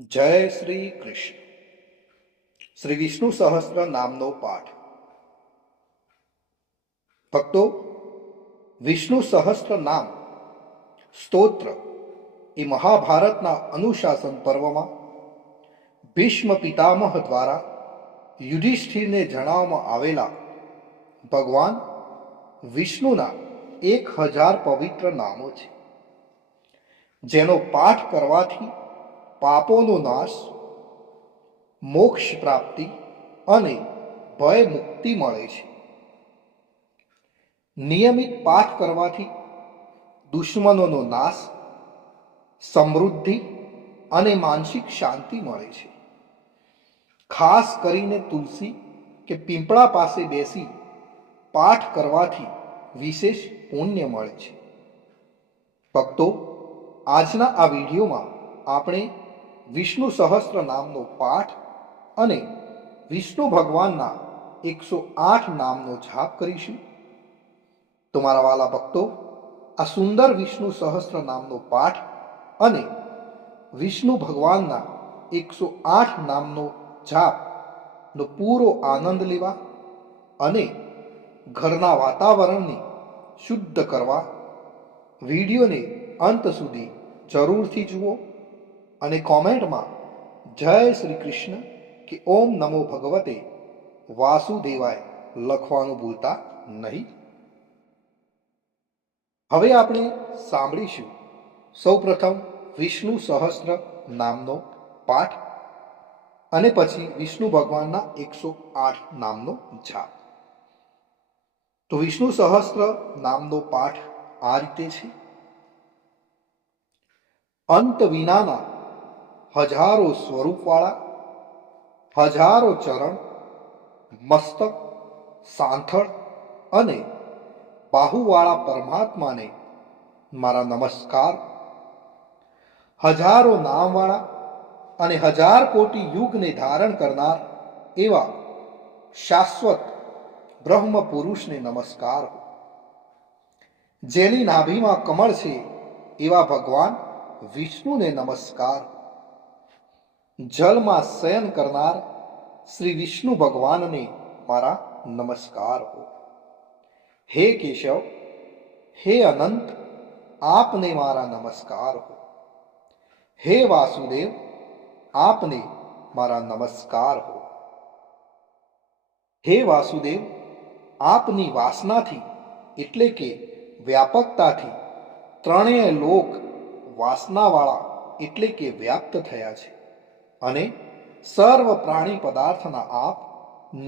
જય શ્રી કૃષ્ણ. શ્રી વિષ્ણુ સહસ્ત્ર નામનો પાઠ. ભક્તો, વિષ્ણુ સહસ્ત્ર નામ સ્તોત્ર એ મહાભારતના અનુશાસન પર્વમાં ભીષ્મ પિતામહ દ્વારા યુધિષ્ઠિરને જણાવવામાં આવેલા ભગવાન વિષ્ણુના 1000 પવિત્ર નામો છે, જેનો પાઠ કરવાથી પાપોનો નાશ, મોક્ષ પ્રાપ્તિ અને ભય મુક્તિ મળે છે. નિયમિત પાઠ કરવાથી દુશ્મનોનો નાશ, સમૃદ્ધિ અને માનસિક શાંતિ મળે છે. ખાસ કરીને તુલસી કે પીપળા પાસે બેસી પાઠ કરવાથી વિશેષ પુણ્ય મળે છે. ભક્તો, આજના આ વિડીયોમાં આપણે વિષ્ણુ સહસ્ત્ર નામનો પાઠ અને વિષ્ણુ ભગવાનના 108 નામનો જાપ કરીશું. તો મારા વાલા ભક્તો, આ સુંદર વિષ્ણુ સહસ્ત્ર નામનો પાઠ અને વિષ્ણુ ભગવાનના 108 નામનો જાપનો પૂરો આનંદ લેવા અને ઘરના વાતાવરણને શુદ્ધ કરવા વિડીયોને અંત સુધી જરૂરથી જુઓ અને કોમેન્ટમાં જય શ્રી કૃષ્ણ કે ઓમ નમો ભગવતે વાસુદેવાય લખવાનું ભૂલતા નહીં. હવે આપણે સાંભળીશું સૌપ્રથમ વિષ્ણુ સહસ્ત્ર નામનો પાઠ અને પછી વિષ્ણુ ભગવાનના 108 નામનો જાપ. તો વિષ્ણુ સહસ્ત્ર નામનો પાઠ આ રીતે છે. અંત વિનાના હજારો સ્વરૂપવાળા, હજારો ચરણ, મસ્તક, સાંથળ અને બાહુવાળા પરમાત્માને મારા નમસ્કાર. હજારો નામવાળા અને 1000 કોટી યુગને ધારણ કરનાર એવા શાશ્વત બ્રહ્મ પુરુષને નમસ્કાર. જેની નાભીમાં કમળ છે એવા ભગવાન વિષ્ણુને નમસ્કાર. જલમાં શયન કરનાર શ્રી વિષ્ણુ ભગવાનને મારા નમસ્કાર હો. હે કેશવ, હે અનંત, આપને મારા નમસ્કાર હો. હે વાસુદેવ, આપને મારા નમસ્કાર હો. હે વાસુદેવ, આપની વાસનાથી એટલે કે વ્યાપકતાથી ત્રણેય લોક વાસનાવાળા એટલે કે વ્યાપ્ત થયા છે અને સર્વ પ્રાણી પદાર્થના આપ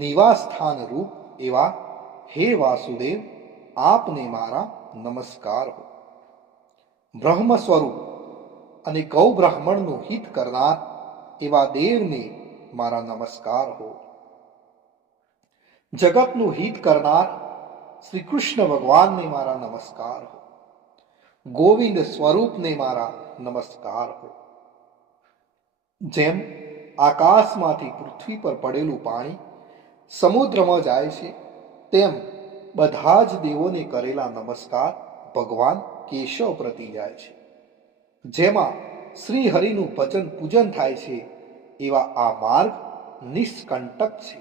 નિવાસ સ્થાન રૂપ એવા હે વાસુદેવ, આપને મારા નમસ્કાર હો. બ્રહ્મ સ્વરૂપ અને ગૌ બ્રાહ્મણનું હિત કરનાર એવા દેવને મારા નમસ્કાર હો. જગતનું હિત કરનાર શ્રી કૃષ્ણ ભગવાનને મારા નમસ્કાર હો. ગોવિંદ સ્વરૂપને મારા નમસ્કાર હો. જેમ આકાશમાંથી પૃથ્વી પર પડેલું પાણી સમુદ્રમાં જાય છે, તેમ બધા જ દેવોને કરેલા નમસ્કાર ભગવાન કેશવ પ્રતિ જાય છે. જેમાં શ્રી હરિનું ભજન પૂજન થાય છે એવા આ માર્ગ નિષ્કંટક છે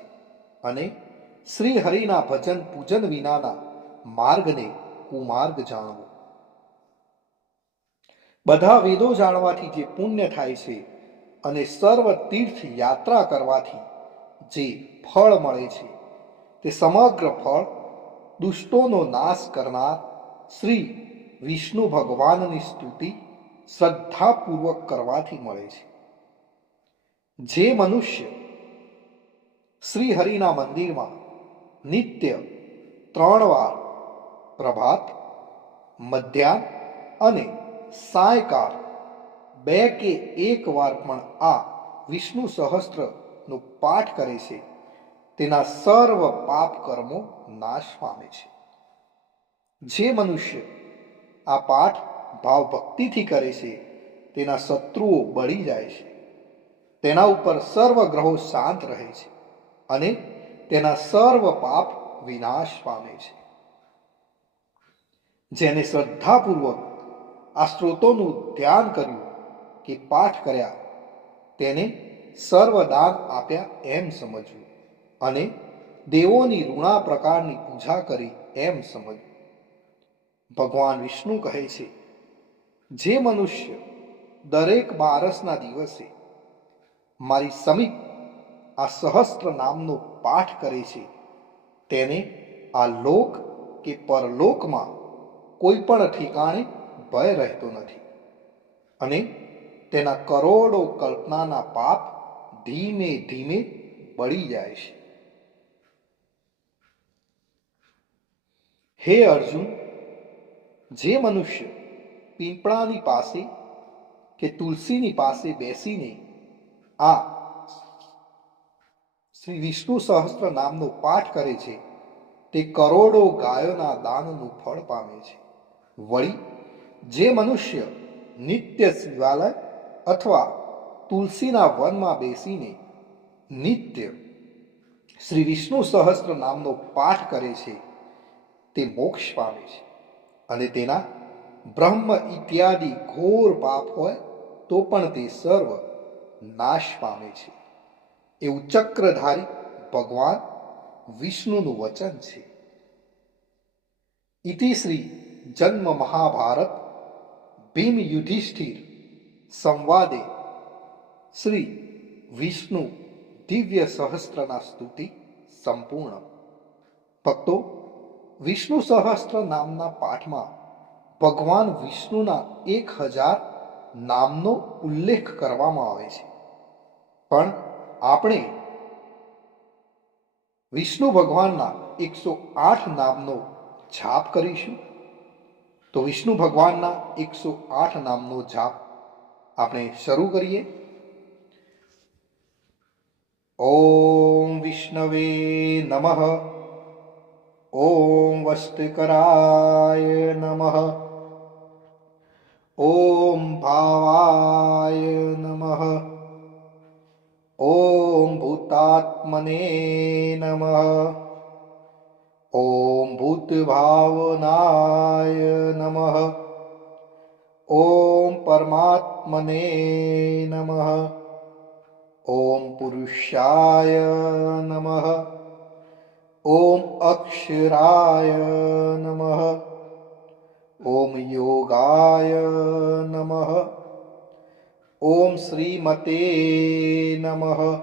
અને શ્રી હરિના ભજન પૂજન વિનાના માર્ગને કુમાર્ગ જાણવો. બધા વેદો જાણવાથી જે પુણ્ય થાય છે અને સર્વ તીર્થ યાત્રા કરવાથી જે ફળ મળે છે, તે સમગ્ર ફળ દુષ્ટોનો નાશ કરનાર શ્રી વિષ્ણુ ભગવાનની સ્તુતિ શ્રદ્ધાપૂર્વક કરવાથી મળે છે. જે મનુષ્ય શ્રી હરિના મંદિરમાં નિત્ય 3 વાર પ્રભાત, મધ્યાહ્ન અને સાયકાળ 2 કે 1 વાર પણ આ વિષ્ણુ સહસ્ત્રનો પાઠ કરે છે, તેના સર્વ પાપ કર્મો નાશ પામે છે. જે મનુષ્ય આ પાઠ ભાવ ભક્તિથી કરે છે, તેના શત્રુઓ બળી જાય છે, તેના ઉપર સર્વ ગ્રહો શાંત રહે છે અને તેના સર્વ પાપ વિનાશ પામે છે. જેને શ્રદ્ધાપૂર્વક આ સ્ત્રોતોનું ધ્યાન કર્યું કે પાઠ કર્યા, તેને સર્વદાન આપ્યા એમ સમજવું અને દેવોની ઋણા પ્રકારની પૂજા કરી એમ સમજવું. ભગવાન વિષ્ણુ કહે છે, જે મનુષ્ય દરેક બારસના દિવસે મારી સમીપ આ સહસ્ત્ર નામનો પાઠ કરે છે તેને આ લોક કે પરલોકમાં કોઈ પણ ઠેકાણે ભય રહેતો નથી અને તેના કરોડો કલ્પનાના પાપ ધીમે ધીમે બળી જાય છે. હે અર્જુન, જે મનુષ્ય પીપળાની પાસે કે તુલસીની પાસે બેસીને આ શ્રી વિષ્ણુ સહસ્ત્ર નામનો પાઠ કરે છે તે કરોડો ગાયોના દાનનું ફળ પામે છે. વળી જે મનુષ્ય નિત્ય શિવાલય અથવા તુલસીના વનમાં બેસીને નિત્ય શ્રી વિષ્ણુ સહસ્ત્ર નામનો પાઠ કરે છે તે મોક્ષ પામે છે અને તેના બ્રહ્મ ઇત્યાદિ ઘોર પાપ હોય તો પણ તે સર્વ નાશ પામે છે. એવું ચક્રધારી ભગવાન વિષ્ણુનું વચન છે. ઇતિ શ્રી જન્મ મહાભારત ભીમ યુધિષ્ઠિર સંવાદે શ્રી વિષ્ણુ દિવ્ય સહસ્ત્રના સ્તુતિ સંપૂર્ણ. ભક્તો, વિષ્ણુ સહસ્ત્ર નામના પાઠમાં ભગવાન વિષ્ણુના 1000 નામનો ઉલ્લેખ કરવામાં આવે છે, પણ આપણે વિષ્ણુ ભગવાનના 108 નામનો જાપ કરીશું. તો વિષ્ણુ ભગવાનના 108 નામનો જાપ આપણે શરૂ કરીએ. ઓમ વિષ્ણવે નમઃ. ઓમ વસ્તુકરાય નમઃ. ઓમ ભાવાય નમઃ. ઓમ ભૂતાત્મને નમઃ. ઓમ ભૂતભાવનાય નમઃ. ઓમ પરમાત્મને નમઃ. ઓમ પુરુષાય નમઃ. ઓમ અક્ષરાય નમઃ. ઓમ યોગાય નમઃ. ઓમ શ્રીમતે નમઃ.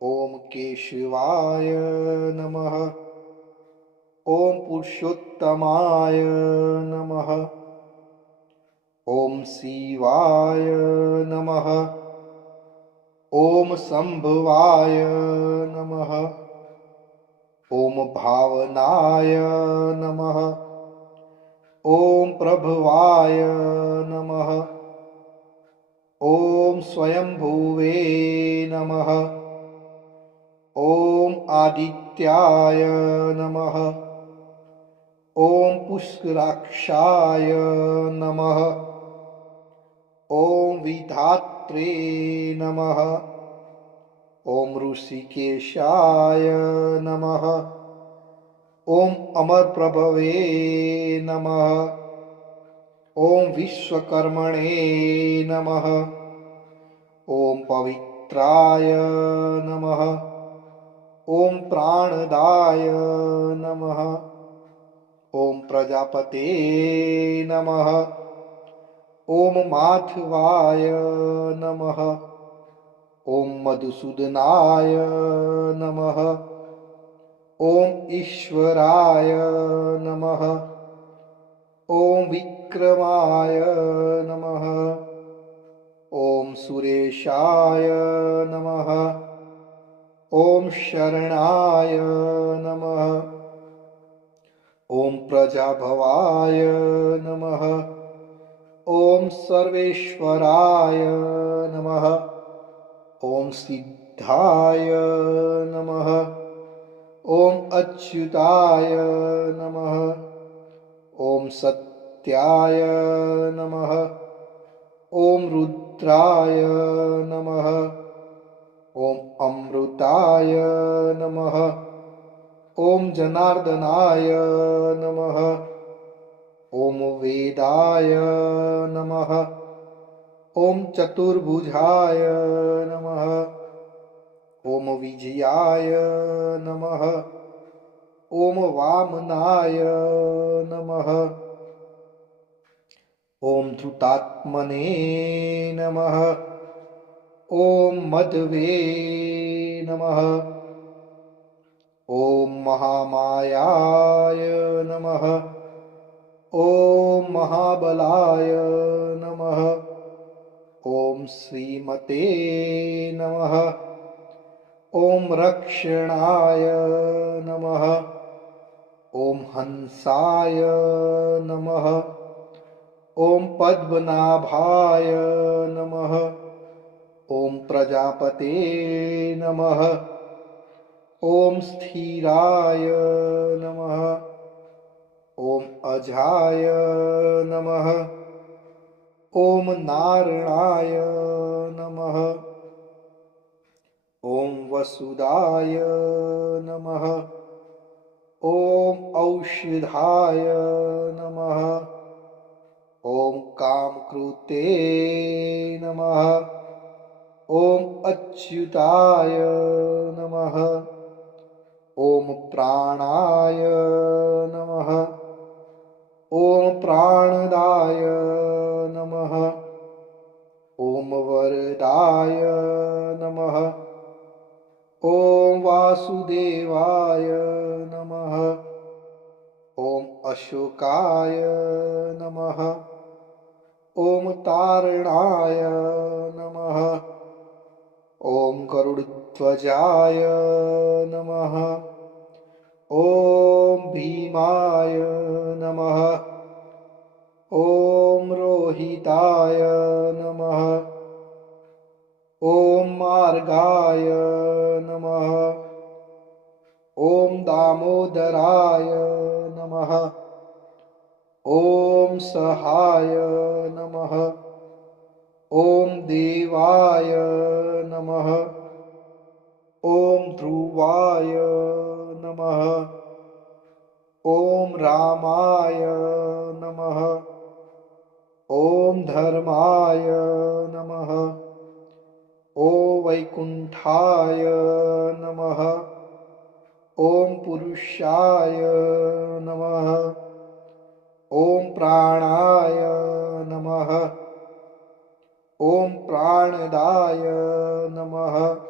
ઓમ કેશવાય નમઃ. ઓમ પુરુષોત્તમાય નમઃ. ઓમ શિવાય નમઃ. ઓમ સંભવાય નમઃ. ઓમ ભાવનાય નમઃ. ઓમ પ્રભવાય નમઃ. ઓમ સ્વયંભુવે નમઃ. ઓમ આદિત્યાય નમઃ. ઓમ પુષ્કરાક્ષાય નમઃ. ઓમ વિધાત્રે નમઃ. ઓમ ઋષિકેશાય નમઃ. ઓમ અમરપ્રભવે નમઃ. ઓમ વિશ્વકર્મણે નમઃ. ઓમ પવિત્રાય નમઃ. ઓમ પ્રાણદાય નમઃ. ઓમ પ્રજાપતે નમઃ. ઓમ માધવાય નમઃ. ઓમ મધુસૂદનાય નમઃ. ઓમ ઈશ્વરાય નમઃ. ઓમ વિક્રમાય નમઃ. ઓમ સુરેશાય નમઃ. ઓમ શરણાય નમઃ. ઓમ પ્રજાભવાય નમઃ. ઓમ સર્વેશ્વરાય નમઃ. ઓમ સિદ્ધાય નમઃ. ઓમ અચ્યુતાય નમઃ. ઓમ સત્યાય નમઃ. ઓમ રુદ્રાય નમઃ. ઓમ અમૃતાય નમઃ. ઓમ જનાર્દનાય નમઃ. ઓમ વેદાય નમઃ. ॐ चतुर्भुजाय नमः। ॐ विजयाय नमः। ॐ वामनाय नमः। ॐ धृतात्मने नमः। ॐ मध्वे नमः। ॐ महामायाय नमः। ॐ महाबलाय नमः। ॐ श्रीमते नमः। ॐ रक्षणाय नमः। ॐ हंसाय नमः। ॐ पद्मनाभाय नमः। ॐ प्रजापते नमः। ॐ स्थिराय नमः। ॐ अजाय नमः। ॐ नारायणाय नमः। ॐ वसुदाय नमः। ॐ औषधाय नमः। ॐ कामकृते नमः। ॐ अच्युताय नमः। ॐ प्राणाय नमः। ॐ प्राणदाय नमः। ॐ वरदाय नमः। ॐ वासुदेवाय नमः। ॐ अशोकाय नमः। ॐ तारणाय नमः। ॐ गरुडध्वजाय नमः। ॐ भीमाय नमः। ॐ रोहिताय नमः। ॐ मार्गाय नमः। ॐ दामोदराय नमः। ॐ सहाय नमः। ॐ देवाय नमः। ॐ ध्रुवाय नमः। ॐ रामाय नमः। ॐ धर्माय नमः। ॐ वैकुण्ठाय नमः। ॐ पुरुषाय नमः। ॐ प्राणाय नमः। ॐ प्राणदाय नमः।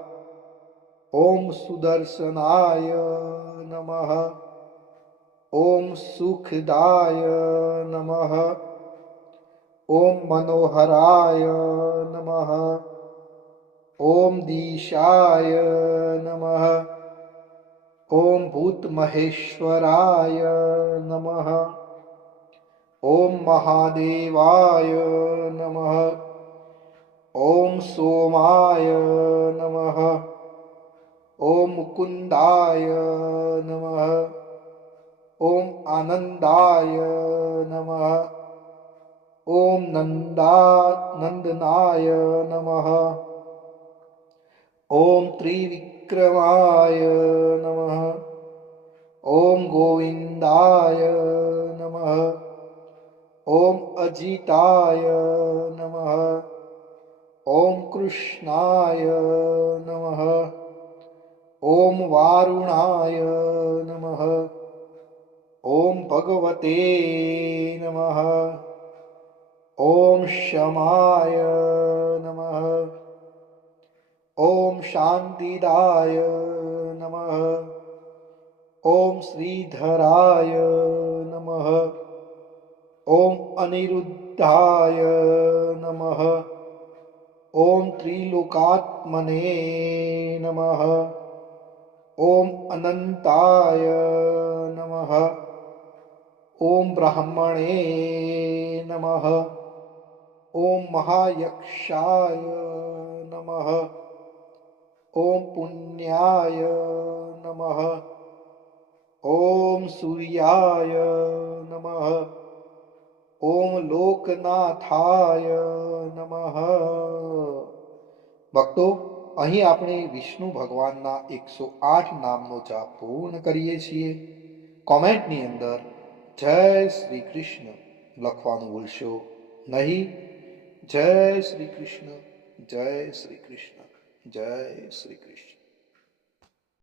ॐ सुदर्शनाय नमः। ॐ सुखदाय नमः। ॐ मनोहराय नमः। ॐ दिशाय नमः। ॐ भूतमहेश्वराय नमः। ॐ महादेवाय नमः। ॐ सोमाय नमः। ॐ मुकुन्दाय नमः। ॐ आनन्दाय नमः। ॐ नन्दनाय नमः। ॐ त्रिविक्रमाय नमः। ॐ गोविन्दाय नमः। ॐ अजिताय नमः। ॐ कृष्णाय नमः। ॐ वारुणाय नमः। ॐ भगवते नमः। ॐ शमाय नमः। ॐ शान्तिदाय नमः। ॐ श्रीधराय नमः। ॐ अनिरुद्धाय नमः। ॐ त्रिलोकात्मने नमः। ॐ अनन्ताय नमः। ॐ ब्रह्मणे नमः। ॐ महायक्षाय नमः। ॐ पुण्याय नमः। ॐ सूर्याय नमः। ॐ લોકનાથાય નમઃ। ભક્તો, અહીં આપણે વિષ્ણુ ભગવાનના 108 નામનો જાપ પૂર્ણ કરીએ છીએ. કોમેન્ટની અંદર જય શ્રી કૃષ્ણ લખવાનું ભૂલશો નહીં. જય શ્રી કૃષ્ણ, જય શ્રી કૃષ્ણ, જય શ્રી કૃષ્ણ.